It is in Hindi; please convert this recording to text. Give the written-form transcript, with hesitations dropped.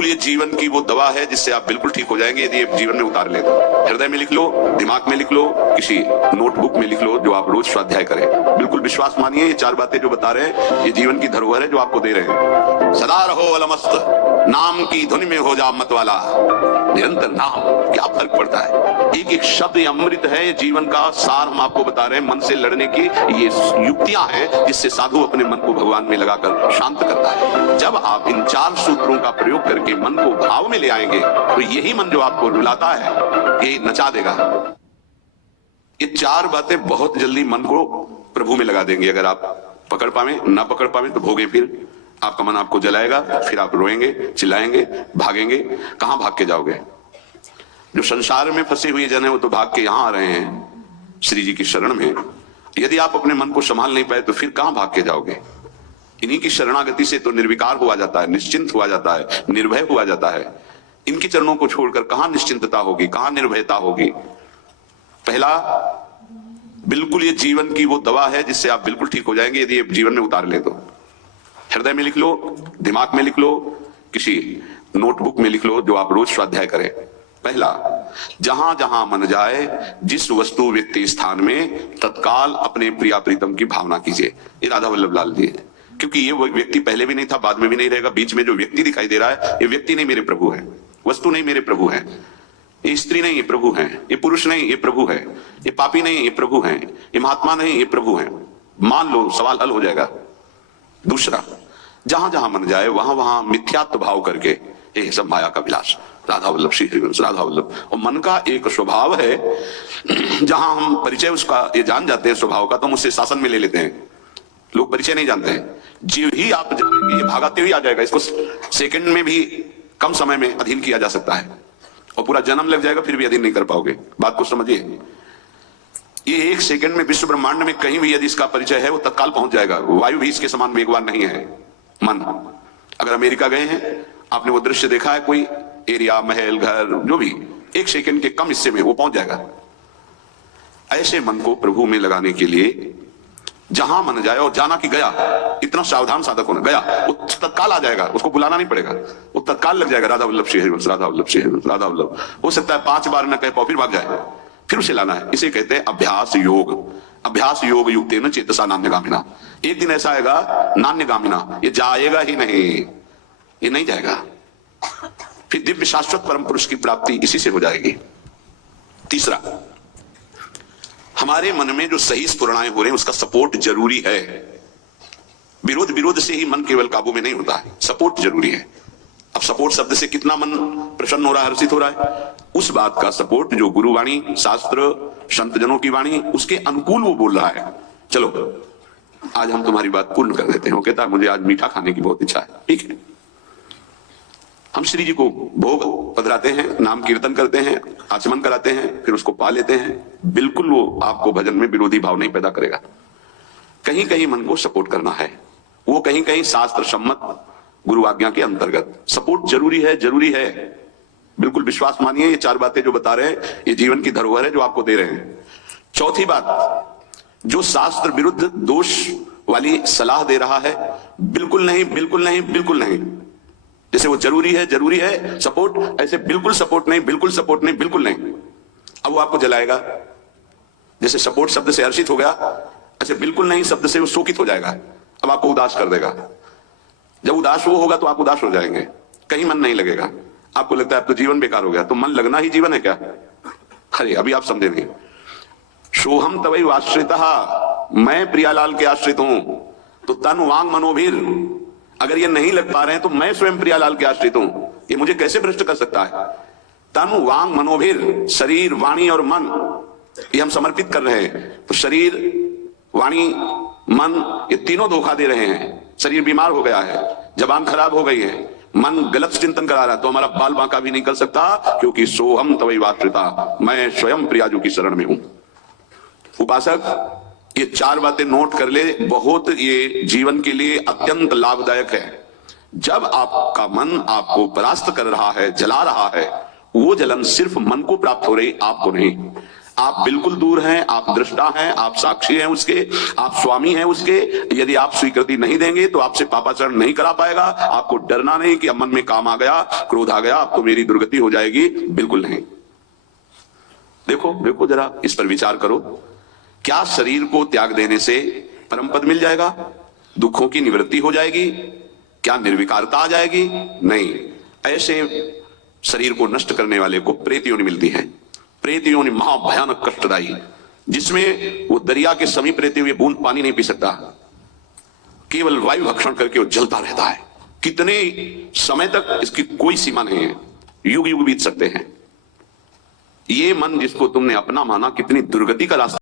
बिल्कुल ये जीवन की वो दवा है जिससे आप बिल्कुल ठीक हो जाएंगे यदि ये जीवन में उतार ले तो। हृदय में लिख लो, दिमाग में लिख लो, किसी नोटबुक में लिख लो, जो आप रोज स्वाध्याय करें। बिल्कुल विश्वास मानिए, ये 4 बातें जो बता रहे हैं ये जीवन की धरोहर है जो आपको दे रहे हैं। सदा रहो अलमस्त, नाम की धुन में हो जा मत वाला। निरंतर नाम, क्या फर्क पड़ता है? एक एक शब्द अमृत है, ये जीवन का सार हम आपको बता रहे हैं। मन से लड़ने की ये युक्तियां हैं जिससे साधु अपने मन को भगवान में लगाकर शांत करता है। जब आप इन 4 सूत्रों का प्रयोग करके मन को भाव में ले आएंगे तो यही मन जो आपको रुलाता है ये नचा देगा। ये 4 बातें बहुत जल्दी मन को प्रभु में लगा देंगे। अगर आप पकड़ पावे, ना पकड़ पावे तो भोगे, फिर आपका मन आपको जलाएगा, फिर आप रोएंगे, चिल्लाएंगे, भागेंगे। कहां भाग के जाओगे? जो संसार में फंसे हुए जन है वो तो भाग के यहां आ रहे हैं श्री जी की शरण में। यदि आप अपने मन को संभाल नहीं पाए तो फिर कहां भाग के जाओगे? इन्हीं की शरणागति से तो निर्विकार हुआ जाता है, निश्चिंत हुआ जाता है, निर्भय हुआ जाता है। इनके चरणों को छोड़कर कहां निश्चिंतता होगी, कहां निर्भयता होगी? पहला, बिल्कुल ये जीवन की वो दवा है जिससे आप बिल्कुल ठीक हो जाएंगे यदि ये जीवन में उतार ले तो। हृदय में लिख लो, दिमाग में लिख लो, किसी नोटबुक में लिख लो, जो आप रोज स्वाध्याय करें। पहला, जहां जहां मन जाए, जिस वस्तु व्यक्ति स्थान में तत्काल अपने प्रिया प्रीतम की भावना कीजिए। ये राधा वल्लभ लाल जी है। क्योंकि ये वो व्यक्ति पहले भी नहीं था, बाद में भी नहीं रहेगा। बीच में जो व्यक्ति दिखाई दे रहा है ये व्यक्ति नहीं, मेरे प्रभु है। वस्तु नहीं, मेरे प्रभु है। ये स्त्री नहीं, ये प्रभु है। ये पुरुष नहीं, ये प्रभु है। ये पापी नहीं, ये प्रभु है। ये महात्मा नहीं, ये प्रभु है। मान लो, सवाल हल हो जाएगा। दूसरा, जहां जहां मन जाए वहां वहां मिथ्यात्व भाव करके ये सब माया का विलास। राधा वल्लभ, श्री हरिवंश, राधा वल्लभ। और मन का एक स्वभाव है, जहां हम परिचय उसका ये जान जाते हैं स्वभाव का, तो हम उससे शासन में ले लेते हैं। लोग परिचय नहीं जानते हैं। जीव ही आप जानेंगे, ये भागाते हुए आ जाएगा। इसको सेकंड में भी कम समय में अधीन किया जा सकता है और पूरा जन्म लग जाएगा, फिर भी अधीन नहीं कर पाओगे। बात को समझिए। ये 1 सेकंड में विश्व ब्रह्मांड में कहीं भी यदि इसका परिचय है वो तत्काल पहुंच जाएगा। वायु भी इसके समान वेगवान नहीं है। मन, अगर अमेरिका गए हैं, आपने वो दृश्य देखा है, कोई एरिया, महल, घर, जो भी 1 सेकंड के कम हिस्से में वो पहुंच जाएगा। ऐसे मन को प्रभु में लगाने के लिए जहां मन जाए, और जाना कि गया, इतना सावधान साधक होना, गया वो तत्काल आ जाएगा, उसको बुलाना नहीं पड़ेगा, वो तत्काल लग जाएगा। राधा वल्लभ, श्री हरिवंश, राधा वल्लभ, श्री हरिवंश, राधा वल्लभ। हो सकता है 5 बार न कह पाओ, फिर भाग जाए, फिर उसे लाना है। इसे कहते हैं अभ्यास योग। अभ्यास योग युक्तेन चेतसा नान्यगामिना। एक दिन ऐसा आएगा नान्यगामिना, ये जाएगा ही नहीं, ये नहीं जाएगा। फिर दिव्य शाश्वत परम पुरुष की प्राप्ति इसी से हो जाएगी। तीसरा, हमारे मन में जो सही स्फुरणाएं हो रहे हैं उसका सपोर्ट जरूरी है। विरोध से ही मन केवल काबू में नहीं होता है, सपोर्ट जरूरी है। अब सपोर्ट शब्द से कितना मन प्रसन्न हो रहा है, हर्षित हो रहा है, उस बात का सपोर्ट जो गुरुवाणी, शास्त्र, संतजनों की वाणी, उसके अनुकूल वो बोल रहा है। चलो आज हम तुम्हारी बात पूर्ण कर देते हैं। वो कहता है मुझे आज मीठा खाने की बहुत इच्छा है। ठीक है, हम श्री जी को भोग पधराते हैं, नाम कीर्तन करते हैं, आचमन कराते हैं, फिर उसको पा लेते हैं। बिल्कुल वो आपको भजन में विरोधी भाव नहीं पैदा करेगा। कहीं कहीं मन को सपोर्ट करना है, वो कहीं कहीं शास्त्र सम्मत गुरु आज्ञा के अंतर्गत सपोर्ट जरूरी है, जरूरी है। बिल्कुल विश्वास मानिए, ये 4 बातें जो बता रहे हैं ये जीवन की धरोहर है जो आपको दे रहे हैं। चौथी बात, जो शास्त्र विरुद्ध दोष वाली सलाह दे रहा है, बिल्कुल नहीं, बिल्कुल नहीं, बिल्कुल नहीं। जैसे वो जरूरी है सपोर्ट, ऐसे बिल्कुल सपोर्ट नहीं, बिल्कुल सपोर्ट नहीं, बिल्कुल नहीं। अब वो आपको जलाएगा। जैसे सपोर्ट शब्द से हर्षित हो गया, ऐसे बिल्कुल नहीं शब्द से वो शोकित हो जाएगा। अब आपको उदास कर देगा। जब उदास वो होगा तो आप उदास हो जाएंगे, कहीं मन नहीं लगेगा। आपको लगता है अब तो जीवन बेकार हो गया, तो मन लगना ही जीवन है क्या? अरे अभी आप समझे नहीं। सोहम तवै आश्रितः, मैं प्रियालाल के आश्रित हूं, तो तन वांग मनोभीर, अगर ये नहीं लग पा रहे हैं तो मैं स्वयं प्रियालाल के आश्रित हूं। ये मुझे कैसे भ्रष्ट कर सकता है? तन वांग मनोभीर, शरीर, वाणी और मन, ये हम समर्पित कर रहे हैं। तो शरीर, वाणी, मन, ये तीनों धोखा दे रहे हैं। शरीर बीमार हो गया है, जबान खराब हो गई है, मन गलत चिंतन करा रहा है, तो हमारा बाल बांका भी नहीं कर सकता, क्योंकि सोहम तवै आश्रिता, मैं स्वयं प्रियाजू की शरण में हूं। उपासक ये 4 बातें नोट कर ले, बहुत ये जीवन के लिए अत्यंत लाभदायक है। जब आपका मन आपको परास्त कर रहा है, जला रहा है, वो जलन सिर्फ मन को प्राप्त हो रही, आपको नहीं। आप बिल्कुल दूर हैं, आप दृष्टा हैं, आप साक्षी हैं उसके, आप स्वामी हैं उसके। यदि आप स्वीकृति नहीं देंगे तो आपसे पापाचरण नहीं करा पाएगा। आपको डरना नहीं कि अब मन में काम आ गया, क्रोध आ गया, अब तो मेरी दुर्गति हो जाएगी, बिल्कुल नहीं। देखो देखो जरा इस पर विचार करो। क्या शरीर को त्याग देने से परम पद मिल जाएगा? दुखों की निवृत्ति हो जाएगी? क्या निर्विकारता आ जाएगी? नहीं। ऐसे शरीर को नष्ट करने वाले को प्रेत योनि मिलती है। प्रेत योनि महाभयानक कष्टदायी, जिसमें वो दरिया के समीप रहते हुए बूंद पानी नहीं पी सकता, केवल वायु भक्षण करके वो जलता रहता है। कितने समय तक इसकी कोई सीमा नहीं है, युग युग बीत सकते हैं। ये मन जिसको तुमने अपना माना कितनी दुर्गति का रास्ता